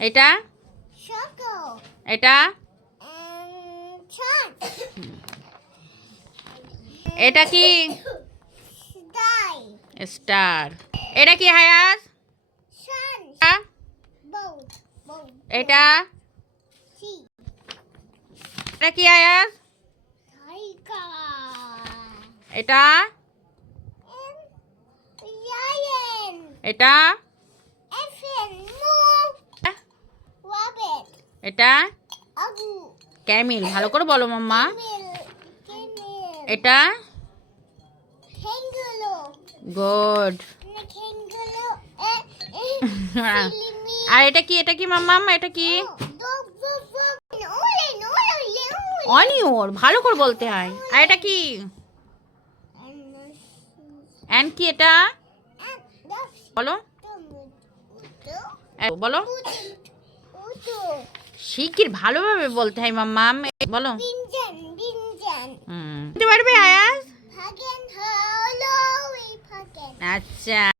এটা এটা এটা কি স্টার। এটা কি হায়াস? এটা এটা কি হায়াস? এটা এটা এটা ক্যামিল। ভালো করে বলো মাম্মা। এটা গুড। আর এটা কি? এটা কি মাম্মা? এটা কি? অনিয়র। ভালো করে বলতে হয়। আর এটা কি? অ্যান্ড কি এটা? বলো বলো শিগগির ভালোভাবে বলতে হয় মাম্মা। বলো পারবে আয়াস? আচ্ছা।